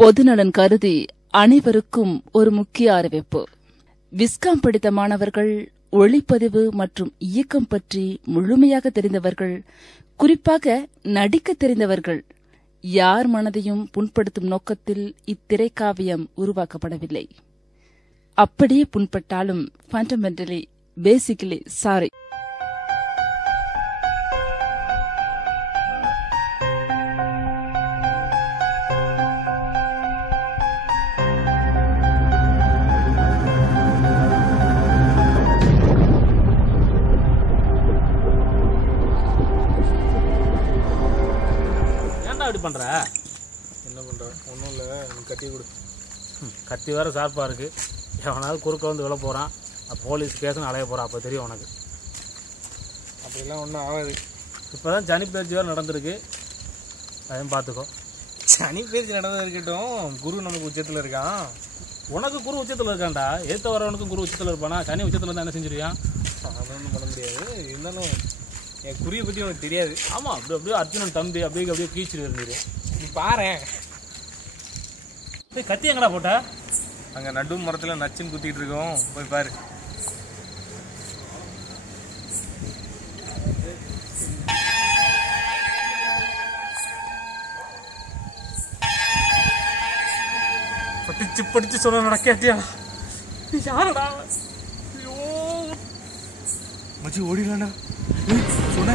பொதுநலன் கருதி அனைவருக்கும் ஒரு முக்கிய அறிவிப்பு. விஸ்காம் படித்த மாணவர்கள், ஒளிப்பதிவு மற்றும் இயக்கம் பற்றி முழுமையாக தெரிந்தவர்கள், குறிப்பாக நடிக்க தெரிந்தவர்கள், யார் மனதையும் புண்படுத்தும் நோக்கத்தில் இத்திரைக்காவியம் உருவாக்கப்படவில்லை. அப்படியே புண்பட்டாலும் ஃபண்டமெண்டலி பேசிக்கலி சாரி. பண்ற என்ன பண்ற? ஒன்றும் இல்லை, கட்டி கொடு. கத்தி வேற ஷார்ப்பாக இருக்குது. எவனாவது குறுக்க வந்து விழ போகிறான், போலீஸ் கேஸுன்னு அலைய போகிறான். அப்போ தெரியும் உனக்கு. அப்படிலாம் ஒன்றும் ஆகாது. இப்போ தான் சனி பேச்சு வேறு நடந்திருக்கு, அதையும் பார்த்துக்கோ. சனி பேச்சு நடந்தது இருக்கட்டும், குரு நமக்கு உச்சத்தில் இருக்கான். உனக்கு குரு உச்சத்தில் இருக்கான்டா. ஏற்ற வரவனுக்கும் குரு உச்சத்தில் இருப்பானா? சனி உச்சத்தில் இருந்தால் என்ன செஞ்சிருக்கான்? அது ஒன்றும் பண்ண முடியாது. இருந்தாலும் என் குறியை பற்றி உனக்கு தெரியாது. ஆமாம், அப்படியே அர்ஜுனன் தம்பி அப்படியே கீச்சிட்டு இருந்தீரு. நீ பாரு, கத்தி எங்கடா போட்ட? அங்கே நடு மரத்தில் நச்சுன்னு குத்திட்டு இருக்கோம், போய் பாரு. படிச்சு சொல்ல நடக்கியா? யாரடா? ஐயோ மச்சி ஓடிடலாண்டா. சொன்னா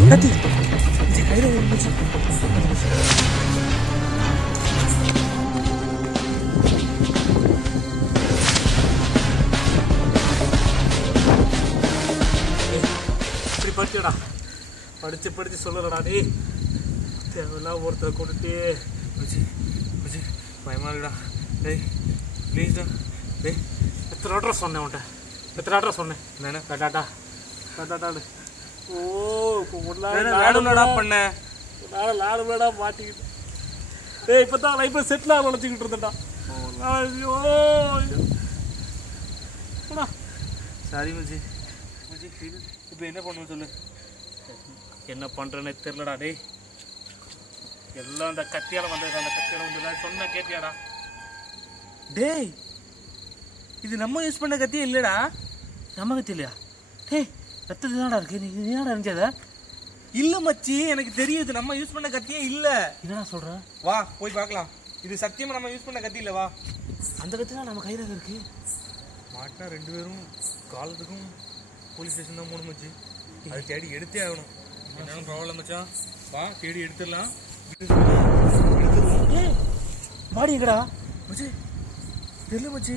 கத்தி கத்தி கையில மச்சி. இப்படி படிச்சடா, படிச்சு சொல்லலடா. டே தேவையில்லாம் ஒருத்தரை கொண்டுட்டு மச்சி மச்சி பயமாடா. டேய் ப்ளீஸ்டா. டேய் எத்தனை ஆட்டம் சொன்னேன் உன்ட்ட? எத்தனை ஆட்டம் சொன்னேன்? என்னண்ணா டாட்டா டாட்டாடு. ஓ வேணும்டா பண்ண லாடுடா மாட்டிக்கிட்டு. டேய் இப்போ தான் லைஃப்பை செட்டில் ஆக நினச்சிக்கிட்டு இருந்தேன்டா. ஐயோ சாரி மச்சி. மச்சி இப்போ என்ன பண்ணுவோம் சொல்லு. என்ன பண்ணுறேன்னு தெரிலடா. டேய் எல்லாம் அந்த கத்தியால் வந்தது, அந்த கத்தியால் வந்தது சொன்ன கேட்டியாடா? டேய் இது நம்ம யூஸ் பண்ண கத்தியே இல்லைடா. நம்ம கத்தி இல்லையா? டேய் ரத்தத்து தானடா இருக்கு. நீ ஏன்டா இருந்துச்சத? இல்லை மச்சி, எனக்கு தெரியும் இது நம்ம யூஸ் பண்ண கத்தியே இல்லை. என்னடா சொல்கிற? வா போய் பார்க்கலாம். இது சத்தியமாக நம்ம யூஸ் பண்ண கத்தி இல்லை. வா. அந்த கத்தி தான் நம்ம கையில் இருக்கு. மாட்டினா 2 பேரும் காலத்துக்கும் போலீஸ் ஸ்டேஷன் தான் போகணும் மச்சி. அது தேடி எடுத்தே ஆகணும். என்னன்னு ப்ராப்ளம் மச்சான். வா தேடி எடுத்துடலாம். பாடி எங்கடா மச்சி? தெரியல மச்சி.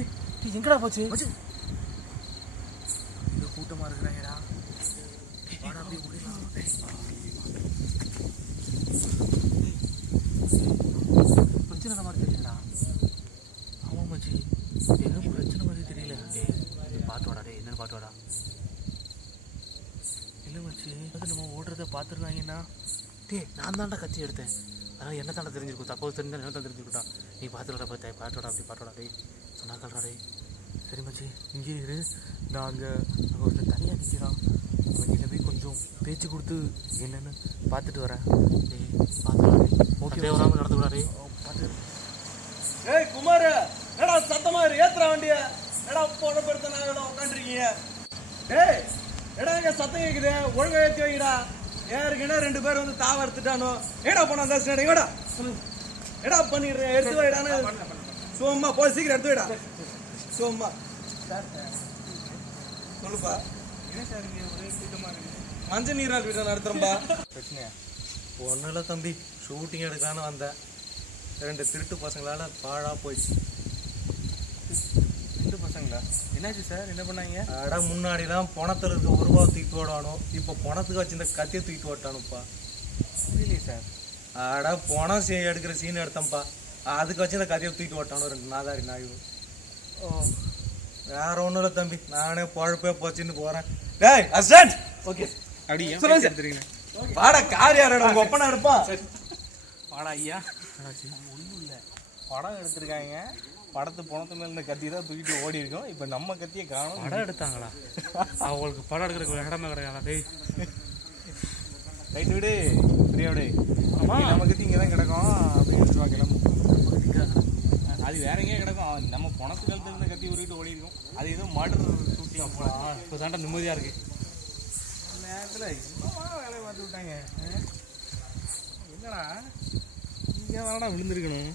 எங்கடா போச்சு மச்சி? இந்த கூட்டமாக இருக்கிறாங்கடா. வாடா அப்படியே ஓடிடலாம். பிரச்சனை மாதிரி தெரியலடா. ஆமாம் மச்சி, எதுவும் பிரச்சனை மாதிரி தெரியல. பாட்டு வாடா. டே என்னன்னு பாட்டு வாடா. இல்லை மச்சி, அது நம்ம ஓடுறத பார்த்துருந்தாங்கன்னா. டேய் நான் தான்டா கத்தி எடுத்தேன், அதனால் என்ன தாண்டா தெரிஞ்சிருக்கும். தப்போது தெரிஞ்சா என்ன தான் தெரிஞ்சுக்கிட்டா. நீ பார்த்துடா பார்த்து பாட்டோடா. அப்படி பாட்டோடா. டே சொன்னாக்கல்றா. டே சரி மச்சி, இங்கே இரு. நான் அங்கே ஒருத்தன் தனியாக நிற்கிறான். அவன்கிட்ட போய் கொஞ்சம் பேச்சு கொடுத்து என்னென்னு பார்த்துட்டு வரேன். டேய் பார்த்துடா. ஓகே வராமல் நடந்துவிடா. டே பார்த்து. ஏய் குமார், ஏடா சத்தமா இரு, ஏத்துற வண்டிய. ஏடா போன பெருத்த நான் உட்காந்துருக்கீங்க. டேய் ஏடா இங்கே சத்தம் கேட்குது, ஒழுங்கா ஏற்றி வைக்கடா. ஏற்கனவே 2 பேர் வந்து தாவ எடுத்துட்டானோ. ஏடா போனா தான் ஏடா ஏடா பண்ணிடுறேன். எடுத்து வைடான்னு சும்மா போய் சீக்கிரம் எடுத்து வைடா. சும்மா சொல்லுப்பா. என்ன சார் ஒரே கூட்டமாக இருக்கு? மஞ்சள் நீரால் வீட்டை நடத்துகிறோம்பா. பிரச்சனையா? ஒன்றும் இல்லை தம்பி, ஷூட்டிங் எடுக்கலான்னு வந்தேன். 2 திருட்டு பசங்களால் பாழாக போயிடுச்சு. 2 பசங்களா? என்னாச்சு சார், என்ன பண்ணாங்க? அடா முன்னாடிலாம் பணத்தில் இருக்க 1 ரூபா தூக்கிட்டு ஓடானோ, இப்போ பணத்துக்கு வச்சு இந்த கத்தியை தூக்கிட்டு ஓட்டானுப்பா. புரியலையே சார். அடா பணம் எடுக்கிற சீன் எடுத்தேன்ப்பா, அதுக்கு வச்சு இந்த கத்தியை தூக்கிட்டு ஓட்டானோ 2 நாதாரி நாய்வு. ஓ வேற ஒன்றும் இல்லை தம்பி, நானே பழப்பே போச்சுன்னு போகிறேன். டேய் அசிஸ்டன்ட். ஓகே அப்படி சொல்லுங்க சார். வாடா கார் யாரோட உங்கள் ஒப்பனா இருப்பா. வாடா ஐயா. ஒன்றும் இல்லை, படம் எடுத்திருக்காங்க. படத்து பணத்து மேல இந்த கத்தி தான் தூக்கிட்டு ஓடி இருக்கோம். இப்போ நம்ம கத்தியை காணும். படம் எடுத்தாங்களா? அவங்களுக்கு படம் எடுக்கிறதுக்கு இடமே கிடையாது. டேய் ரைட்டு விடு ஃப்ரீயா விடு நம்ம கத்தி இங்கே தான் கிடக்கும் அப்படின்னு சொல்லுவா கிளம்பு. அது வேற எங்கேயே கிடக்கும். நம்ம பணத்து காலத்துல இருந்த கத்தி உருவிட்டு ஓடி இருக்கும். அது ஏதோ மர்டர் ஷூட்டிங் அப்போ இப்போ தாண்டா நிம்மதியாக இருக்கு. நேரத்தில் இன்னும் வேலையை பார்த்து விட்டாங்க. என்னடா இங்கே தானடா விழுந்திருக்கணும்.